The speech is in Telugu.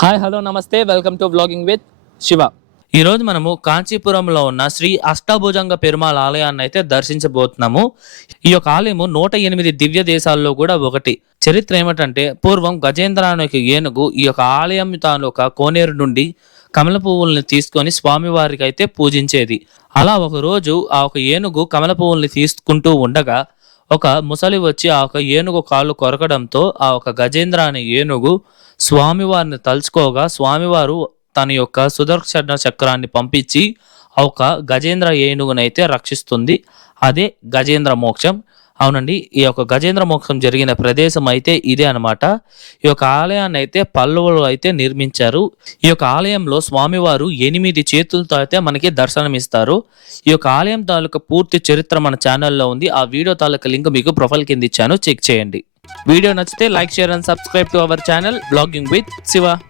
హాయ్ హలో నమస్తే welcome to vlogging with Shiva. ఈరోజు మనము కాంచీపురంలో ఉన్న శ్రీ అష్టాభుజంగ పెరుమాళ్ ఆలయాన్ని అయితే దర్శించబోతున్నాము. ఈ యొక్క ఆలయము 108 దివ్య దేశాల్లో కూడా ఒకటి. చరిత్ర ఏమిటంటే పూర్వం గజేంద్ర అనే ఒక ఏనుగు ఈ యొక్క ఆలయం తాలూకా కోనేరు నుండి కమల పువ్వుల్ని తీసుకొని స్వామివారికి అయితే పూజించేది. అలా ఒక రోజు ఆ ఒక ఏనుగు కమల పువ్వుల్ని తీసుకుంటూ ఉండగా ఒక ముసలి వచ్చి ఆ ఒక ఏనుగు కాళ్ళు కొరకడంతో ఆ ఒక గజేంద్ర అనే ఏనుగు స్వామివారిని తలుచుకోగా స్వామివారు తన యొక్క సుదర్శన చక్రాన్ని పంపించి ఆ ఒక గజేంద్ర ఏనుగునైతే రక్షిస్తుంది. అదే గజేంద్ర మోక్షం. అవునండి, ఈ యొక్క గజేంద్ర మోక్షం జరిగిన ప్రదేశం అయితే ఇదే అనమాట. ఈ యొక్క ఆలయాన్ని అయితే పల్లవులు అయితే నిర్మించారు. ఈ యొక్క ఆలయంలో స్వామివారు 8 చేతులతో అయితే మనకి దర్శనమిస్తారు. ఈ యొక్క ఆలయం తాలూకా పూర్తి చరిత్ర మన ఛానల్లో ఉంది. ఆ వీడియో తాలూకా లింక్ మీకు ప్రొఫైల్ కింద ఇచ్చాను, చెక్ చేయండి. వీడియో నచ్చితే like, share and subscribe to our channel vlogging with Shiva.